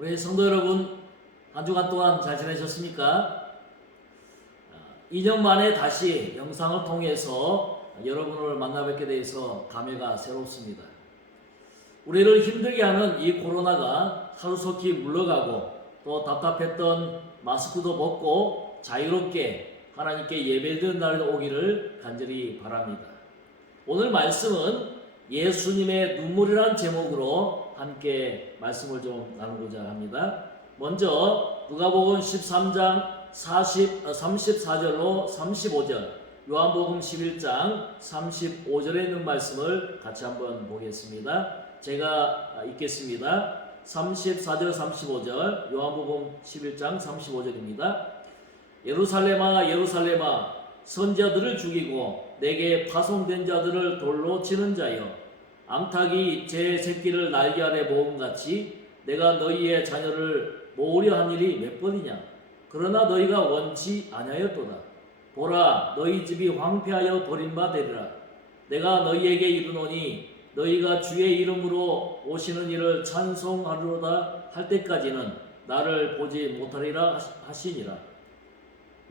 우리 성도 여러분 한 주간 동안 잘 지내셨습니까? 2년 만에 다시 영상을 통해서 여러분을 만나 뵙게 돼서 감회가 새롭습니다. 우리를 힘들게 하는 이 코로나가 하루속히 물러가고 또 답답했던 마스크도 벗고 자유롭게 하나님께 예배드리는 날이 오기를 간절히 바랍니다. 오늘 말씀은 예수님의 눈물이라는 제목으로 함께 말씀을 좀 나누고자 합니다. 먼저 누가복음 13장 40, 34절로 35절, 요한복음 11장 35절에 있는 말씀을 같이 한번 보겠습니다. 제가 읽겠습니다. 34절 35절 요한복음 11장 35절입니다. 예루살렘아 예루살렘아 선자들을 죽이고 내게 파송된 자들을 돌로 치는 자여 암탉이 제 새끼를 날개 아래 모음같이 내가 너희의 자녀를 모으려 한 일이 몇 번이냐? 그러나 너희가 원치 아니하였도다. 보라 너희 집이 황폐하여 버림받으리라. 내가 너희에게 이르노니 너희가 주의 이름으로 오시는 이를 찬송하리로다 할 때까지는 나를 보지 못하리라 하시니라.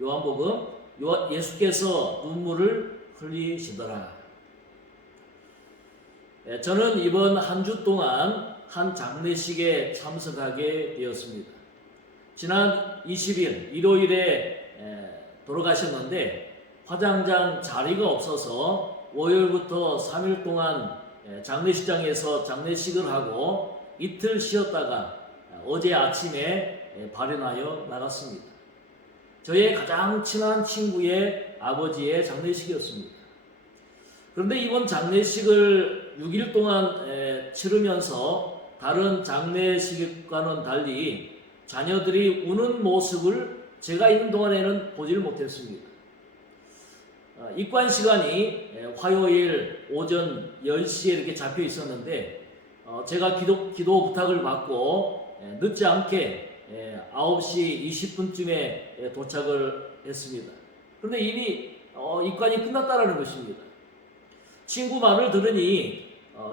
요한복음 요- 예수께서 눈물을 흘리시더라. 예, 저는 이번 한 주 동안 한 장례식에 참석하게 되었습니다. 지난 20일 일요일에 에, 돌아가셨는데 화장장 자리가 없어서 월요일부터 3일 동안 에, 장례식장에서 장례식을 하고 이틀 쉬었다가 어제 아침에 에, 발현하여 나갔습니다. 저의 가장 친한 친구의 아버지의 장례식이었습니다. 그런데 이번 장례식을 6일 동안 에, 치르면서 다른 장례식과는 달리 자녀들이 우는 모습을 제가 있는 동안에는 보지를 못했습니다. 어, 입관 시간이 에, 화요일 오전 10시에 이렇게 잡혀 있었는데 어, 제가 기도, 기도 부탁을 받고 에, 늦지 않게 예, 9시 20분쯤에 도착을 했습니다. 그런데 이미 어, 입관이 끝났다라는 것입니다. 친구 말을 들으니 어,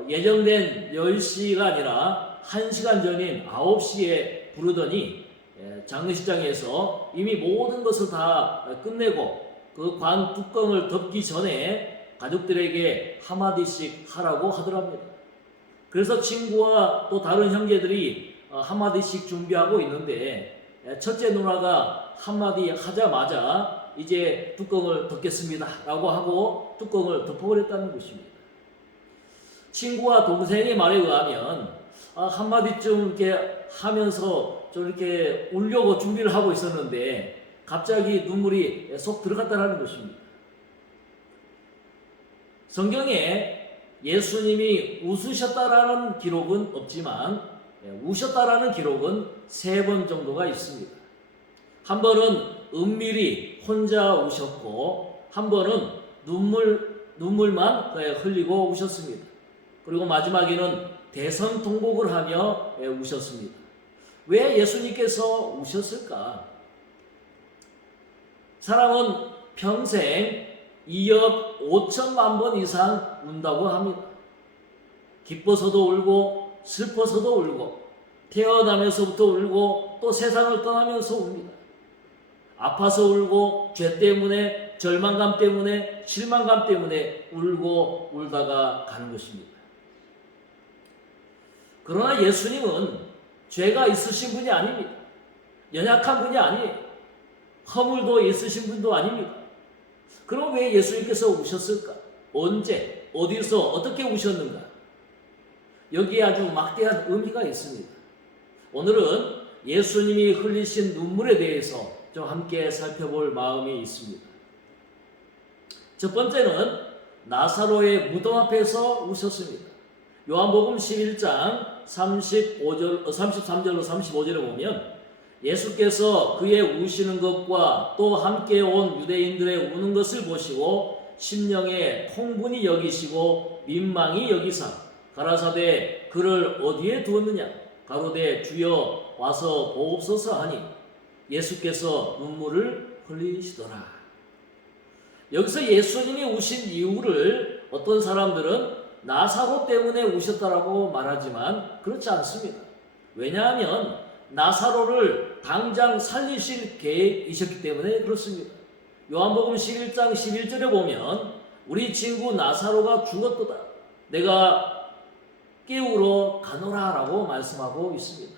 예정된 10시가 아니라 1시간 전인 9시에 부르더니 예, 장례식장에서 이미 모든 것을 다 끝내고 그 관 뚜껑을 덮기 전에 가족들에게 한마디씩 하라고 하더랍니다. 그래서 친구와 또 다른 형제들이 어, 한마디씩 준비하고 있는데 에, 첫째 누나가 한마디 하자마자 이제 뚜껑을 덮겠습니다 라고 하고 뚜껑을 덮어버렸다는 것입니다. 친구와 동생의 말에 의하면 아, 한마디쯤 이렇게 하면서 좀 이렇게 울려고 준비를 하고 있었는데 갑자기 눈물이 쏙 들어갔다는 것입니다. 성경에 예수님이 웃으셨다라는 기록은 없지만 예, 우셨다라는 기록은 세 번 정도가 있습니다. 한 번은 은밀히 혼자 우셨고, 한 번은 눈물, 눈물만 예, 흘리고 우셨습니다. 그리고 마지막에는 대성 통곡을 하며 예, 우셨습니다. 왜 예수님께서 우셨을까? 사람은 평생 2억 5천만 번 이상 운다고 합니다. 기뻐서도 울고 슬퍼서도 울고 태어나면서부터 울고 또 세상을 떠나면서 웁니다. 아파서 울고 죄 때문에 절망감 때문에 실망감 때문에 울고 울다가 가는 것입니다. 그러나 예수님은 죄가 있으신 분이 아닙니다. 연약한 분이 아니에요. 허물도 있으신 분도 아닙니다. 그럼 왜 예수님께서 우셨을까? 언제, 어디서, 어떻게 우셨는가? 여기에 아주 막대한 의미가 있습니다. 오늘은 예수님이 흘리신 눈물에 대해서 좀 함께 살펴볼 마음이 있습니다. 첫 번째는 나사로의 무덤 앞에서 우셨습니다. 요한복음 11장 35절, 33절로 35절에 보면 예수께서 그의 우시는 것과 또 함께 온 유대인들의 우는 것을 보시고 심령에 통분이 여기시고 민망히 여기사 가라사대 그를 어디에 두었느냐 가로대 주여 와서 보옵소서 하니 예수께서 눈물을 흘리시더라. 여기서 예수님이 우신 이유를 어떤 사람들은 나사로 때문에 우셨다라고 말하지만 그렇지 않습니다. 왜냐하면 나사로를 당장 살리실 계획이셨기 때문에 그렇습니다. 요한복음 11장 11절에 보면 우리 친구 나사로가 죽었도다. 내가 깨우러 가노라 라고 말씀하고 있습니다.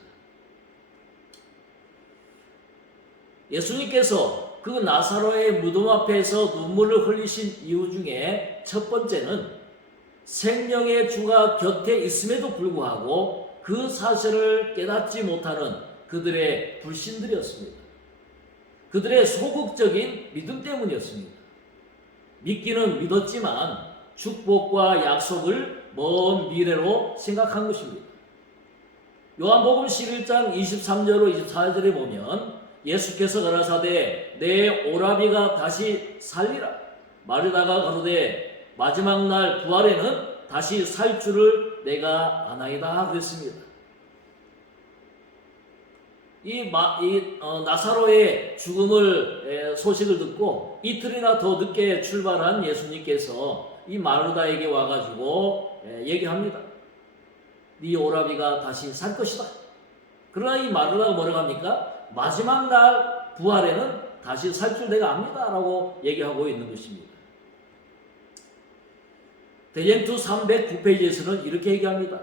예수님께서 그 나사로의 무덤 앞에서 눈물을 흘리신 이유 중에 첫 번째는 생명의 주가 곁에 있음에도 불구하고 그 사실을 깨닫지 못하는 그들의 불신들이었습니다. 그들의 소극적인 믿음 때문이었습니다. 믿기는 믿었지만 축복과 약속을 먼 미래로 생각한 것입니다. 요한복음 11장 23절로 24절에 보면 예수께서 가라사대 내 오라비가 다시 살리라 마르다가 가로되 마지막 날 부활에는 다시 살 줄을 내가 아나이다 그랬습니다. 이, 마, 이 어, 나사로의 죽음을 에, 소식을 듣고 이틀이나 더 늦게 출발한 예수님께서 이 마르다에게 와가지고 에, 얘기합니다. 네 오라비가 다시 살 것이다. 그러나 이 마르다가 뭐라고 합니까? 마지막 날 부활에는 다시 살 줄 내가 압니다라고 얘기하고 있는 것입니다. 대전투 309페이지에서는 이렇게 얘기합니다.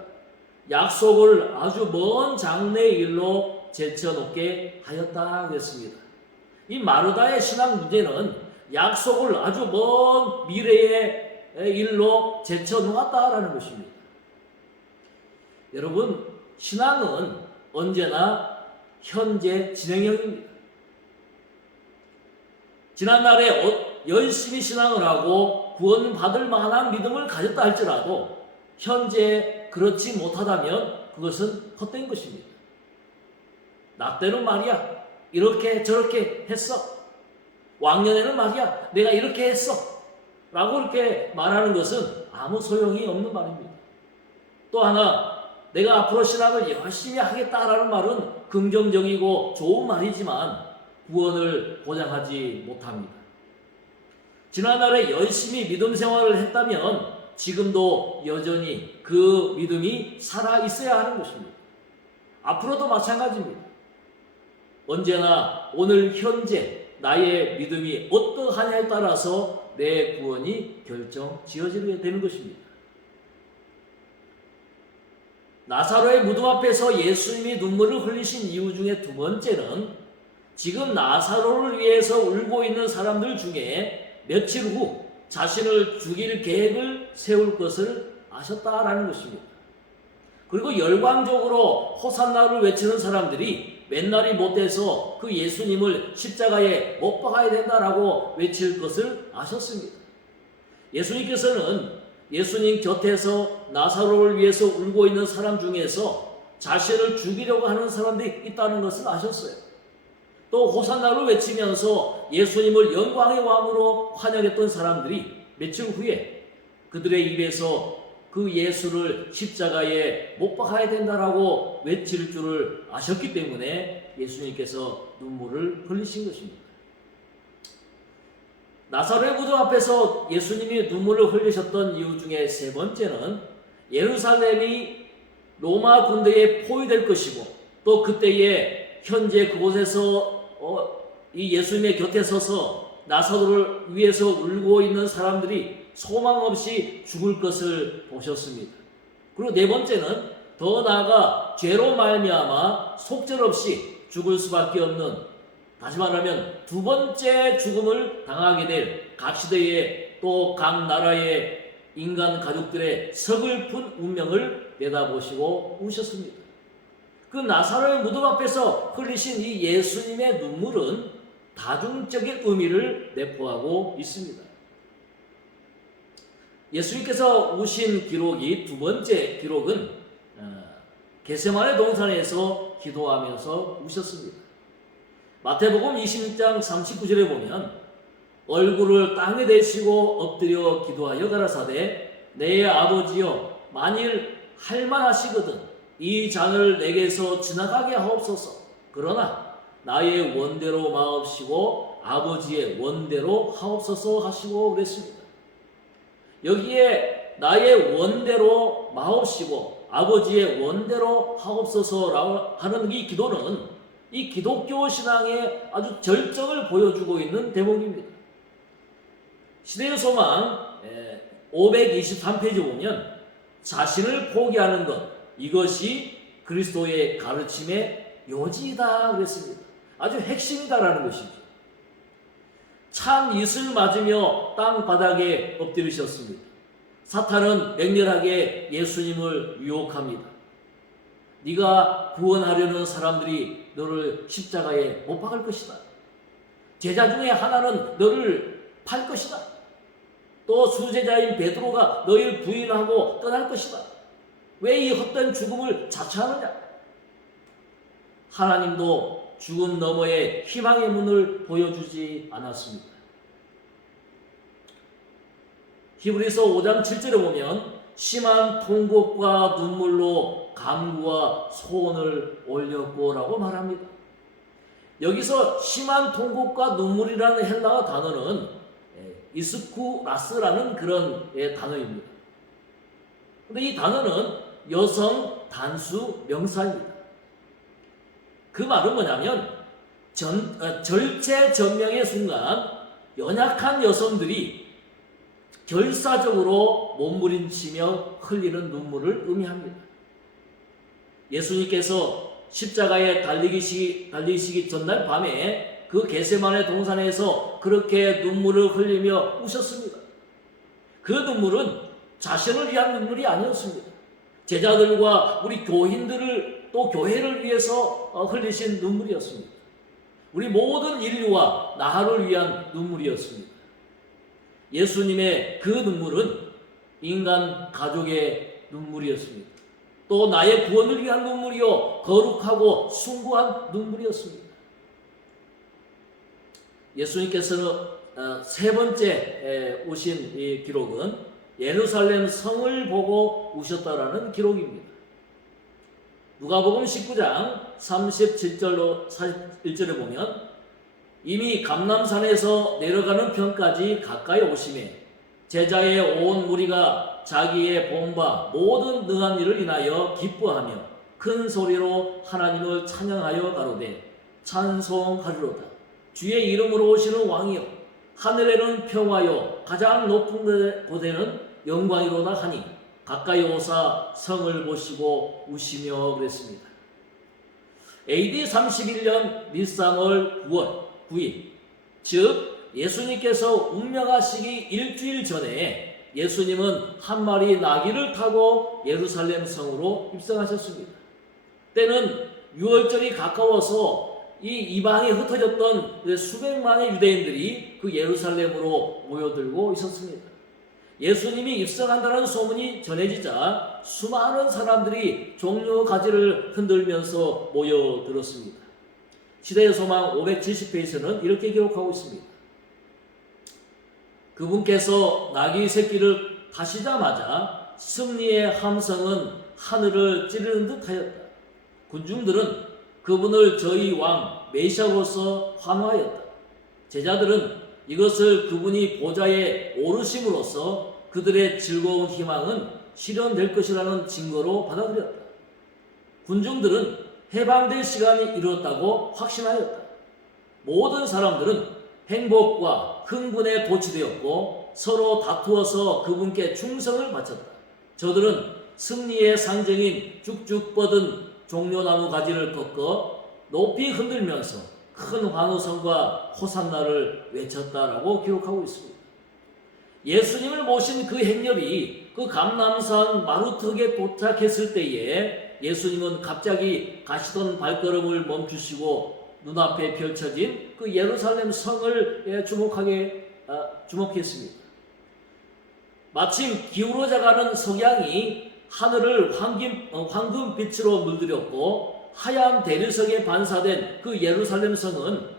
약속을 아주 먼 장래 일로 제쳐놓게 하였다 그랬습니다. 이 마르다의 신앙 문제는 약속을 아주 먼 미래의 일로 제쳐놓았다라는 것입니다. 여러분, 신앙은 언제나 현재 진행형입니다. 지난날에 어- 열심히 신앙을 하고 구원받을 만한 믿음을 가졌다 할지라도 현재 그렇지 못하다면 그것은 헛된 것입니다. 나 때는 말이야 이렇게 저렇게 했어. 왕년에는 말이야 내가 이렇게 했어. 라고 이렇게 말하는 것은 아무 소용이 없는 말입니다. 또 하나 내가 앞으로 신앙을 열심히 하겠다라는 말은 긍정적이고 좋은 말이지만 구원을 보장하지 못합니다. 지난날에 열심히 믿음 생활을 했다면 지금도 여전히 그 믿음이 살아 있어야 하는 것입니다. 앞으로도 마찬가지입니다. 언제나 오늘 현재 나의 믿음이 어떠하냐에 따라서 내 구원이 결정 지어지게 되는 것입니다. 나사로의 무덤 앞에서 예수님이 눈물을 흘리신 이유 중에 두 번째는 지금 나사로를 위해서 울고 있는 사람들 중에 며칠 후 자신을 죽일 계획을 세울 것을 아셨다라는 것입니다. 그리고 열광적으로 호산나를 외치는 사람들이 맨날이 못돼서 그 예수님을 십자가에 못 박아야 된다라고 외칠 것을 아셨습니다. 예수님께서는 예수님 곁에서 나사로를 위해서 울고 있는 사람 중에서 자신을 죽이려고 하는 사람들이 있다는 것을 아셨어요. 또 호산나를 외치면서 예수님을 영광의 왕으로 환영했던 사람들이 며칠 후에 그들의 입에서 그 예수를 십자가에 못 박아야 된다라고 외칠 줄을 아셨기 때문에 예수님께서 눈물을 흘리신 것입니다. 나사로의 무덤 앞에서 예수님이 눈물을 흘리셨던 이유 중에 세 번째는 예루살렘이 로마 군대에 포위될 것이고 또 그때에 현재 그곳에서 어, 이 예수님의 곁에 서서 나사로를 위해서 울고 있는 사람들이 소망 없이 죽을 것을 보셨습니다. 그리고 네 번째는 더 나아가 죄로 말미암아 속절없이 죽을 수밖에 없는 다시 말하면 두 번째 죽음을 당하게 될 각 시대의 또 각 나라의 인간 가족들의 서글픈 운명을 내다보시고 우셨습니다. 그 나사로의 무덤 앞에서 흘리신 이 예수님의 눈물은 다중적인 의미를 내포하고 있습니다. 예수님께서 우신 기록이 두 번째 기록은 어, 게세마네 동산에서 기도하면서 우셨습니다. 마태복음 26장 39절에 보면 얼굴을 땅에 대시고 엎드려 기도하여 가라사대 내 아버지여 만일 할만하시거든 이 잔을 내게서 지나가게 하옵소서 그러나 나의 원대로 마옵시고 아버지의 원대로 하옵소서 하시고 그랬습니다. 여기에 나의 원대로 마옵시고 아버지의 원대로 하옵소서라고 하는 이 기도는 이 기독교 신앙의 아주 절정을 보여주고 있는 대목입니다. 시대의 소망 523페이지 보면 자신을 포기하는 것 이것이 그리스도의 가르침의 요지이다 그랬습니다. 아주 핵심이다라는 것이죠. 참 이슬 맞으며 땅 바닥에 엎드리셨습니다. 사탄은 맹렬하게 예수님을 유혹합니다. 네가 구원하려는 사람들이 너를 십자가에 못 박을 것이다. 제자 중에 하나는 너를 팔 것이다. 또 수제자인 베드로가 너희를 부인하고 떠날 것이다. 왜 이 헛된 죽음을 자처하느냐? 하나님도 죽음 너머에 희망의 문을 보여주지 않았습니다. 히브리서 5장 7절에 보면 심한 통곡과 눈물로 감구와 소원을 올렸고라고 말합니다. 여기서 심한 통곡과 눈물이라는 헬라어 단어는 예, 이스쿠라스라는 그런 예, 단어입니다. 근데 이 단어는 여성 단수 명사입니다. 그 말은 뭐냐면 전, 어, 절체전명의 순간 연약한 여성들이 결사적으로 몸부림치며 흘리는 눈물을 의미합니다. 예수님께서 십자가에 달리기시, 달리시기 전날 밤에 그 게세만의 동산에서 그렇게 눈물을 흘리며 우셨습니다. 그 눈물은 자신을 위한 눈물이 아니었습니다. 제자들과 우리 교인들을 또 교회를 위해서 어, 흘리신 눈물이었습니다. 우리 모든 인류와 나를 위한 눈물이었습니다. 예수님의 그 눈물은 인간 가족의 눈물이었습니다. 또 나의 구원을 위한 눈물이요 거룩하고 숭고한 눈물이었습니다. 예수님께서는 어, 세 번째 오신 이 기록은 예루살렘 성을 보고 우셨다라는 기록입니다. 누가복음 19장 37절로 41절에 보면 이미 감남산에서 내려가는 편까지 가까이 오심에 제자의 온 무리가 자기의 본바 모든 능한 일을 인하여 기뻐하며 큰 소리로 하나님을 찬양하여 가로되 찬송하리로다 주의 이름으로 오시는 왕이여 하늘에는 평화요 가장 높은 곳에는 영광이로다 하니 가까이 오사 성을 보시고 우시며 그랬습니다. AD 31년 니산월 9월 9일 즉 예수님께서 운명하시기 일주일 전에 예수님은 한 마리 나귀를 타고 예루살렘 성으로 입성하셨습니다. 때는 6월절이 가까워서 이 이방에 흩어졌던 그 수백만의 유대인들이 그 예루살렘으로 모여들고 있었습니다. 예수님이 입성한다는 소문이 전해지자 수많은 사람들이 종려 가지를 흔들면서 모여들었습니다. 시대의 소망 570페이지에는 이렇게 기록하고 있습니다. 그분께서 나귀 새끼를 타시자마자 승리의 함성은 하늘을 찌르는 듯 하였다. 군중들은 그분을 저희 왕 메시아로서 환호하였다. 제자들은 이것을 그분이 보좌에 오르심으로써 그들의 즐거운 희망은 실현될 것이라는 증거로 받아들였다. 군중들은 해방될 시간이 이르렀다고 확신하였다. 모든 사람들은 행복과 흥분에 도취되었고 서로 다투어서 그분께 충성을 바쳤다. 저들은 승리의 상징인 쭉쭉 뻗은 종려나무 가지를 꺾어 높이 흔들면서 큰 환호성과 호산나를 외쳤다라고 기록하고 있습니다. 예수님을 모신 그 행렬이 그 감남산 마루턱에 도착했을 때에 예수님은 갑자기 가시던 발걸음을 멈추시고 눈앞에 펼쳐진 그 예루살렘 성을 주목하게 아, 주목했습니다. 마침 기울어져 가는 석양이 하늘을 황금, 어, 황금 빛으로 물들였고 하얀 대리석에 반사된 그 예루살렘 성은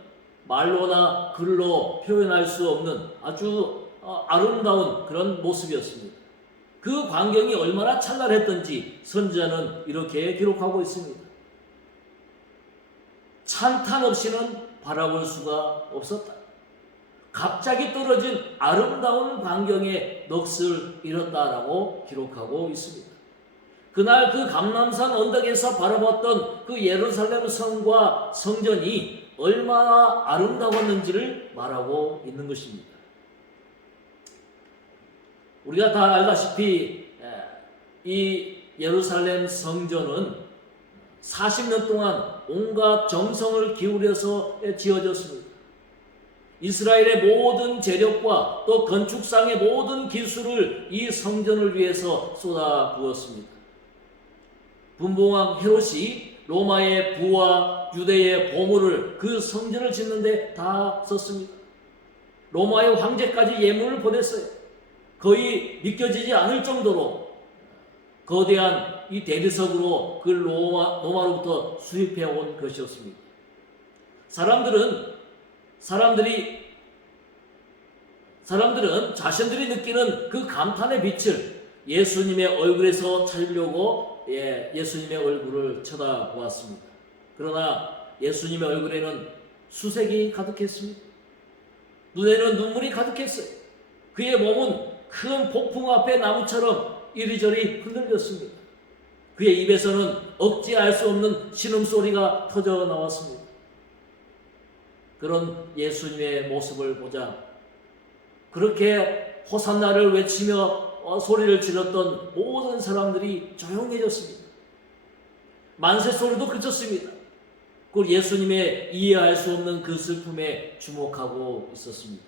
말로나 글로 표현할 수 없는 아주 어, 아름다운 그런 모습이었습니다. 그 광경이 얼마나 찬란했던지 선지자는 이렇게 기록하고 있습니다. 찬탄 없이는 바라볼 수가 없었다. 갑자기 떨어진 아름다운 광경에 넋을 잃었다라고 기록하고 있습니다. 그날 그 감남산 언덕에서 바라봤던 그 예루살렘 성과 성전이 얼마나 아름다웠는지를 말하고 있는 것입니다. 우리가 다 알다시피 이 예루살렘 성전은 40년 동안 온갖 정성을 기울여서 지어졌습니다. 이스라엘의 모든 재력과 또 건축상의 모든 기술을 이 성전을 위해서 쏟아 부었습니다. 분봉왕 헤롯이 로마의 부와 유대의 보물을 그 성전을 짓는데 다 썼습니다. 로마의 황제까지 예물을 보냈어요. 거의 믿겨지지 않을 정도로 거대한 이 대리석으로 그 로마, 로마로부터 수입해 온 것이었습니다. 사람들은 사람들이 사람들은 자신들이 느끼는 그 감탄의 빛을 예수님의 얼굴에서 찾으려고 예, 예수님의 얼굴을 쳐다보았습니다. 그러나 예수님의 얼굴에는 수색이 가득했습니다. 눈에는 눈물이 가득했어요. 그의 몸은 큰 폭풍 앞에 나무처럼 이리저리 흔들렸습니다. 그의 입에서는 억제할 수 없는 신음소리가 터져 나왔습니다. 그런 예수님의 모습을 보자 그렇게 호산나를 외치며 어, 소리를 질렀던 모든 사람들이 조용해졌습니다. 만세 소리도 그쳤습니다. 그 예수님의 이해할 수 없는 그 슬픔에 주목하고 있었습니다.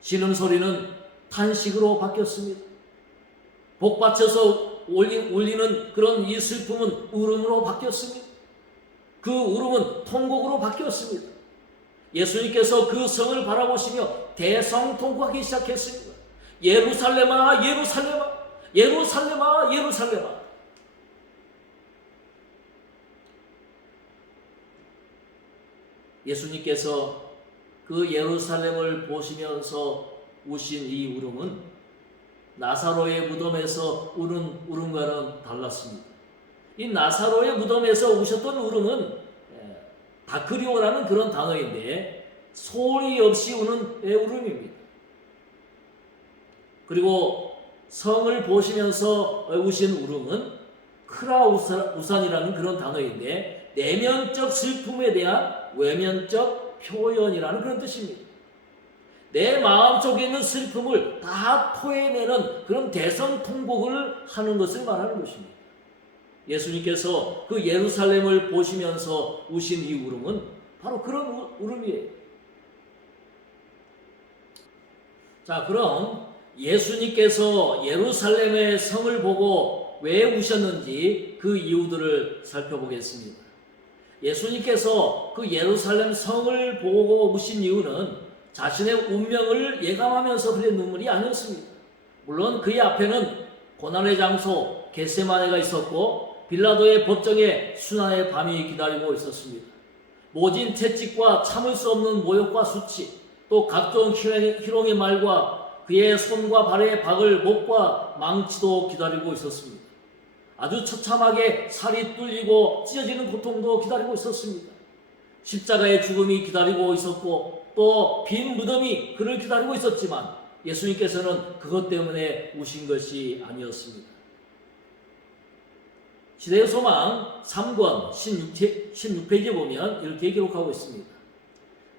신음 소리는 탄식으로 바뀌었습니다. 복받쳐서 울리는 그런 이 슬픔은 울음으로 바뀌었습니다. 그 울음은 통곡으로 바뀌었습니다. 예수님께서 그 성을 바라보시며 대성통곡하기 시작했습니다. 예루살렘아, 예루살렘아, 예루살렘아, 예루살렘아. 예수님께서 그 예루살렘을 보시면서 우신 이 울음은 나사로의 무덤에서 우는 울음과는 달랐습니다. 이 나사로의 무덤에서 우셨던 울음은 다크리오라는 그런 단어인데 소리 없이 우는 울음입니다. 그리고 성을 보시면서 우신 울음은 크라우산이라는 그런 단어인데 내면적 슬픔에 대한 외면적 표현이라는 그런 뜻입니다. 내 마음 속에 있는 슬픔을 다 토해내는 그런 대성통곡을 하는 것을 말하는 것입니다. 예수님께서 그 예루살렘을 보시면서 우신 이 울음은 바로 그런 울음이에요. 자, 그럼 예수님께서 예루살렘의 성을 보고 왜 우셨는지 그 이유들을 살펴보겠습니다. 예수님께서 그 예루살렘 성을 보고 우신 이유는 자신의 운명을 예감하면서 흘린 눈물이 아니었습니다. 물론 그의 앞에는 고난의 장소 겟세마네가 있었고 빌라도의 법정에 순환의 밤이 기다리고 있었습니다. 모진 채찍과 참을 수 없는 모욕과 수치, 또 각종 희롱의 말과 그의 손과 발에 박을 목과 망치도 기다리고 있었습니다. 아주 처참하게 살이 뚫리고 찢어지는 고통도 기다리고 있었습니다. 십자가의 죽음이 기다리고 있었고 또 빈 무덤이 그를 기다리고 있었지만 예수님께서는 그것 때문에 우신 것이 아니었습니다. 시대의 소망 3권 16페이지에 보면 이렇게 기록하고 있습니다.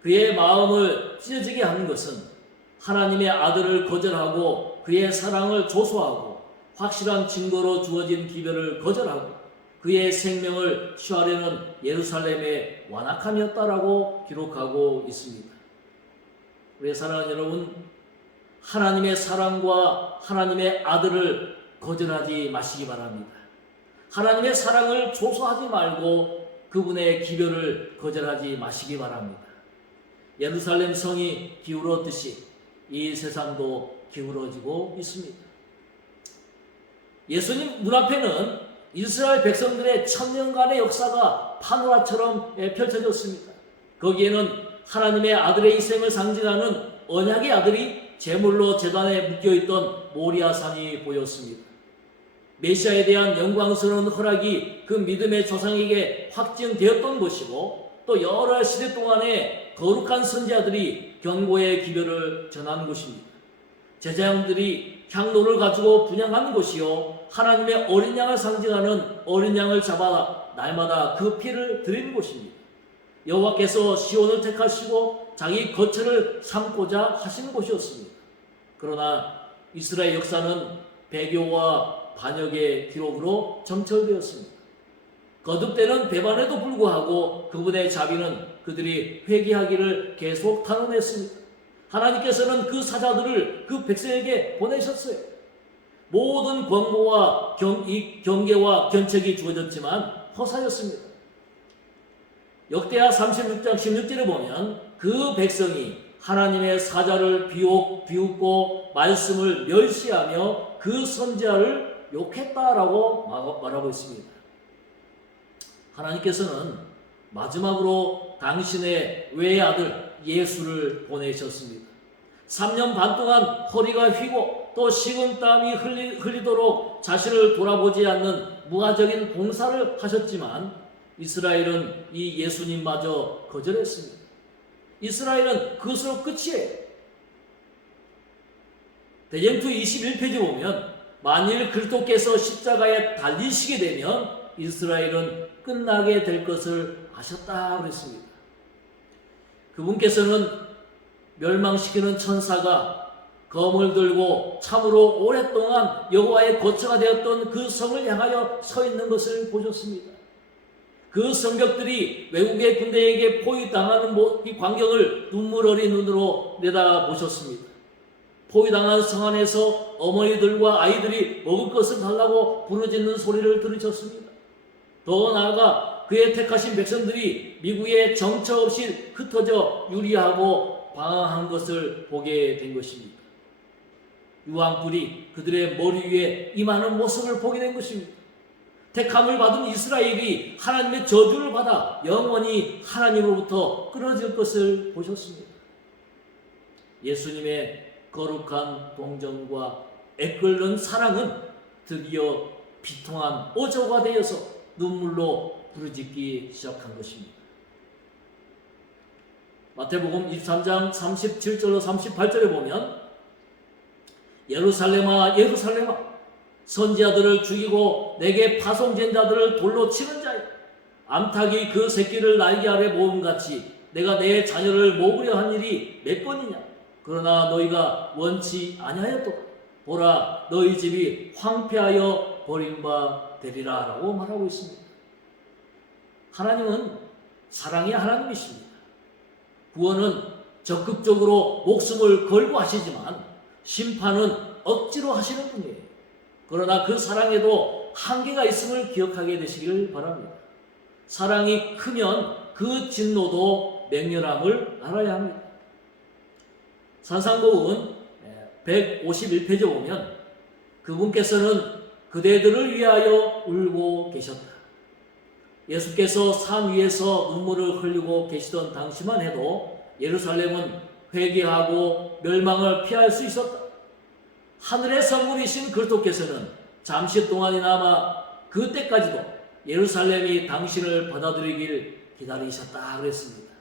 그의 마음을 찢어지게 하는 것은 하나님의 아들을 거절하고 그의 사랑을 조소하고 확실한 증거로 주어진 기별을 거절하고 그의 생명을 취하려는 예루살렘의 완악함이었다라고 기록하고 있습니다. 우리 사랑하는 여러분, 하나님의 사랑과 하나님의 아들을 거절하지 마시기 바랍니다. 하나님의 사랑을 조소하지 말고 그분의 기별을 거절하지 마시기 바랍니다. 예루살렘 성이 기울었듯이 이 세상도 기울어지고 있습니다. 예수님 문 앞에는 이스라엘 백성들의 천년간의 역사가 파노라처럼 펼쳐졌습니다. 거기에는 하나님의 아들의 희생을 상징하는 언약의 아들이 제물로 재단에 묶여있던 모리아산이 보였습니다. 메시아에 대한 영광스러운 허락이 그 믿음의 조상에게 확증되었던 것이고 또 여러 시대 동안에 거룩한 선지자들이 경고의 기별을 전한 곳입니다. 제자 형들이 향로를 가지고 분양하는 곳이요 하나님의 어린 양을 상징하는 어린 양을 잡아 날마다 그 피를 드리는 곳입니다. 여호와께서 시온을 택하시고 자기 거처를 삼고자 하시는 곳이었습니다. 그러나 이스라엘 역사는 배교와 반역의 기록으로 점철되었습니다. 거듭되는 배반에도 불구하고 그분의 자비는 그들이 회개하기를 계속 탄원했습니다. 하나님께서는 그 사자들을 그 백성에게 보내셨어요. 모든 권고와 경계와 견책이 주어졌지만 허사였습니다. 역대하 36장 16절에 보면 그 백성이 하나님의 사자를 비웃, 비웃고 말씀을 멸시하며 그 선지자를 욕했다라고 말하고 있습니다. 하나님께서는 마지막으로 당신의 외아들 예수를 보내셨습니다. 3년 반 동안 허리가 휘고 또 식은 땀이 흘리, 흘리도록 자신을 돌아보지 않는 무화적인 봉사를 하셨지만 이스라엘은 이 예수님마저 거절했습니다. 이스라엘은 그것으로 끝이에요. 대전투 21페이지 보면 만일 그리스도께서 십자가에 달리시게 되면 이스라엘은 끝나게 될 것을 아셨다 그랬습니다. 그분께서는 멸망시키는 천사가 검을 들고 참으로 오랫동안 여호와의 거처가 되었던 그 성을 향하여 서 있는 것을 보셨습니다. 그 성벽들이 외국의 군대에게 포위당하는 이 광경을 눈물 어린 눈으로 내다보셨습니다. 포위당한 성 안에서 어머니들과 아이들이 먹을 것을 달라고 부르짖는 소리를 들으셨습니다. 더 나아가 그의 택하신 백성들이 미국의 정처 없이 흩어져 유리하고 방황한 것을 보게 된 것입니다. 유황불이 그들의 머리 위에 임하는 모습을 보게 된 것입니다. 택함을 받은 이스라엘이 하나님의 저주를 받아 영원히 하나님으로부터 끊어질 것을 보셨습니다. 예수님의 거룩한 동정과 애끓는 사랑은 드디어 비통한 오저가 되어서 눈물로 부르짖기 시작한 것입니다. 마태복음 23장 37절로 38절에 보면 예루살렘아 예루살렘아 선지자들을 죽이고 내게 파송된 자들을 돌로 치는 자여. 암탉이 그 새끼를 날개 아래 모음같이 내가 내 자녀를 모으려 한 일이 몇 번이냐? 그러나 너희가 원치 아니하였도다. 보라 너희 집이 황폐하여 버림바 되리라 라고 말하고 있습니다 하나님은 사랑의 하나님이십니다 구원은 적극적으로 목숨을 걸고 하시지만 심판은 억지로 하시는 분이에요. 그러나 그 사랑에도 한계가 있음을 기억하게 되시기를 바랍니다. 사랑이 크면 그 진노도 맹렬함을 알아야 합니다. 산상고은 151페이지 보면 그분께서는 그대들을 위하여 울고 계셨다. 예수께서 산 위에서 눈물을 흘리고 계시던 당시만 해도 예루살렘은 회개하고 멸망을 피할 수 있었다. 하늘의 선물이신 그리스도께서는 잠시 동안이나마 그때까지도 예루살렘이 당신을 받아들이길 기다리셨다 그랬습니다.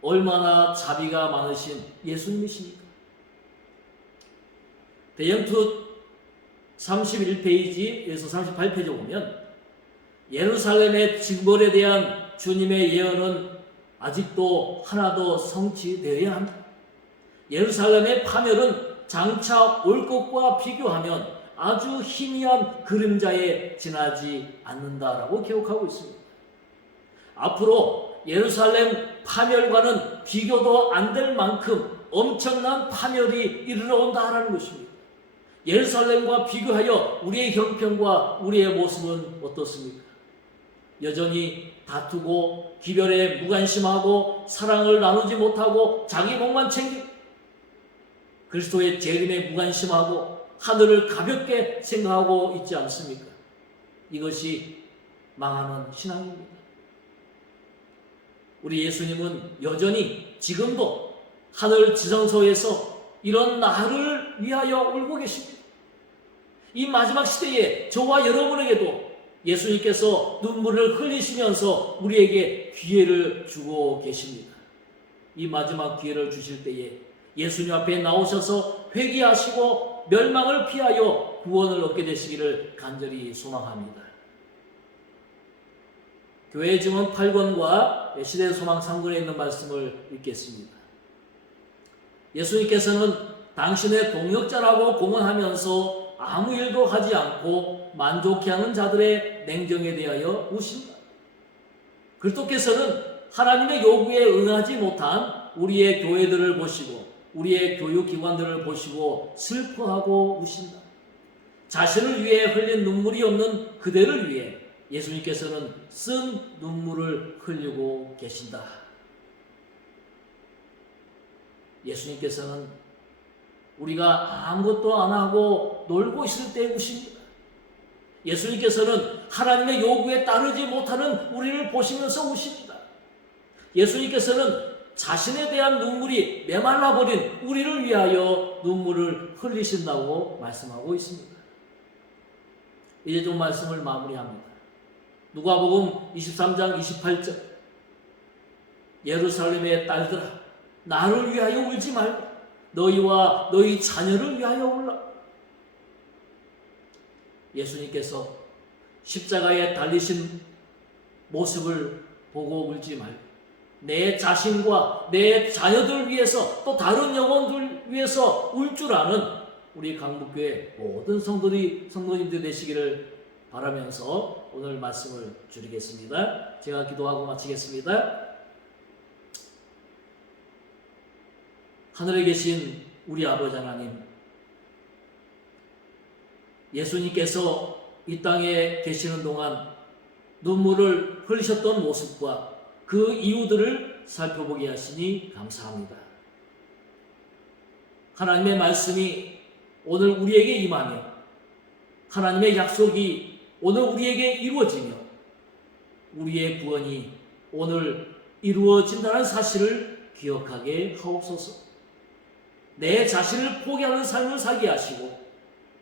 얼마나 자비가 많으신 예수님이십니까? 대형투 31페이지에서 38페이지 보면 예루살렘의 징벌에 대한 주님의 예언은 아직도 하나도 성취되어야 합니다. 예루살렘의 파멸은 장차 올 것과 비교하면 아주 희미한 그림자에 지나지 않는다라고 기록하고 있습니다. 앞으로 예루살렘 파멸과는 비교도 안 될 만큼 엄청난 파멸이 이르러 온다라는 것입니다. 예루살렘과 비교하여 우리의 형편과 우리의 모습은 어떻습니까? 여전히 다투고 기별에 무관심하고 사랑을 나누지 못하고 자기 몸만 챙기 그리스도의 재림에 무관심하고 하늘을 가볍게 생각하고 있지 않습니까? 이것이 망하는 신앙입니다. 우리 예수님은 여전히 지금도 하늘 지성소에서 이런 나를 위하여 울고 계십니다. 이 마지막 시대에 저와 여러분에게도 예수님께서 눈물을 흘리시면서 우리에게 기회를 주고 계십니다. 이 마지막 기회를 주실 때에 예수님 앞에 나오셔서 회개하시고 멸망을 피하여 구원을 얻게 되시기를 간절히 소망합니다. 교회 증언 8권과 시대 소망 3권에 있는 말씀을 읽겠습니다. 예수님께서는 당신의 동역자라고 공언하면서 아무 일도 하지 않고 만족해 하는 자들의 냉정에 대하여 우신다. 그리스도께서는 하나님의 요구에 응하지 못한 우리의 교회들을 보시고 우리의 교육기관들을 보시고 슬퍼하고 우신다. 자신을 위해 흘린 눈물이 없는 그대를 위해 예수님께서는 쓴 눈물을 흘리고 계신다. 예수님께서는 우리가 아무것도 안 하고 놀고 있을 때 우십니다. 예수님께서는 하나님의 요구에 따르지 못하는 우리를 보시면서 우십니다. 예수님께서는 자신에 대한 눈물이 메말라 버린 우리를 위하여 눈물을 흘리신다고 말씀하고 있습니다. 이제 좀 말씀을 마무리합니다. 누가복음 23장 28절 예루살렘의 딸들아 나를 위하여 울지 말고 너희와 너희 자녀를 위하여 울라. 예수님께서 십자가에 달리신 모습을 보고 울지 말고 내 자신과 내 자녀들 위해서 또 다른 영혼들 위해서 울 줄 아는 우리 강북교회 모든 성도들이 성도님들 되시기를 바라면서 오늘 말씀을 줄이겠습니다. 제가 기도하고 마치겠습니다. 하늘에 계신 우리 아버지 하나님, 예수님께서 이 땅에 계시는 동안 눈물을 흘리셨던 모습과 그 이유들을 살펴보게 하시니 감사합니다. 하나님의 말씀이 오늘 우리에게 임하며 하나님의 약속이 오늘 우리에게 이루어지며 우리의 구원이 오늘 이루어진다는 사실을 기억하게 하옵소서. 내 자신을 포기하는 삶을 살게 하시고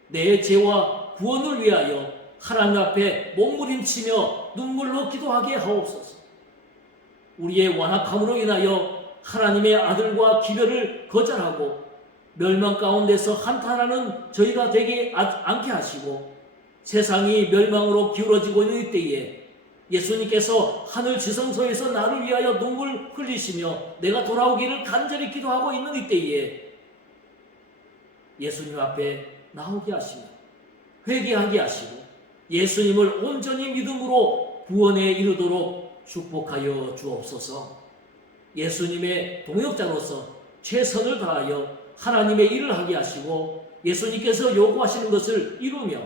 내 죄와 구원을 위하여 하나님 앞에 몸부림치며 눈물로 기도하게 하옵소서. 우리의 완악함으로 인하여 하나님의 아들과 기별을 거절하고 멸망 가운데서 한탄하는 저희가 되게 않게 하시고 세상이 멸망으로 기울어지고 있는 이때에 예수님께서 하늘 지성소에서 나를 위하여 눈물 흘리시며 내가 돌아오기를 간절히 기도하고 있는 이때에 예수님 앞에 나오게 하시며 회개하게 하시고 예수님을 온전히 믿음으로 구원에 이르도록 축복하여 주옵소서. 예수님의 동역자로서 최선을 다하여 하나님의 일을 하게 하시고 예수님께서 요구하시는 것을 이루며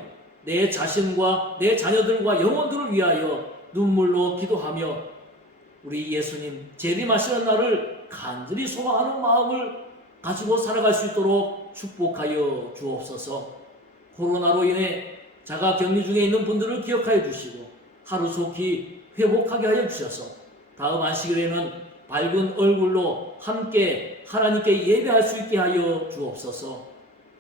내 자신과 내 자녀들과 영혼들을 위하여 눈물로 기도하며 우리 예수님 재림하시는 날을 간절히 소망하는 마음을 가지고 살아갈 수 있도록 축복하여 주옵소서. 코로나로 인해 자가 격리 중에 있는 분들을 기억하여 주시고 하루속히 회복하게 하여 주셔서 다음 안식일에는 밝은 얼굴로 함께 하나님께 예배할 수 있게 하여 주옵소서.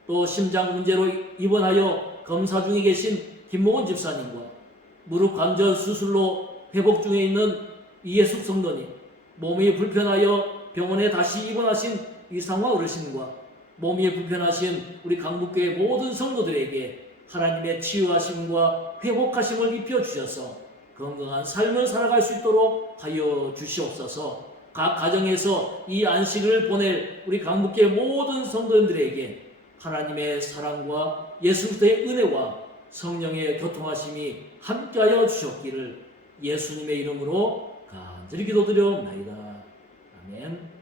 또 심장 문제로 입원하여 검사 중에 계신 김모건 집사님과 무릎 관절 수술로 회복 중에 있는 이예숙 성도님, 몸이 불편하여 병원에 다시 입원하신 이상화 어르신과 몸이 불편하신 우리 강북교회 모든 성도들에게 하나님의 치유하심과 회복하심을 입혀 주셔서 건강한 삶을 살아갈 수 있도록 하여 주시옵소서. 각 가정에서 이 안식을 보낼 우리 강북교회 모든 성도님들에게 하나님의 사랑과 예수 그리스도의 은혜와 성령의 교통하심이 함께하여 주셨기를 예수님의 이름으로 간절히 기도드려옵나이다. 아멘.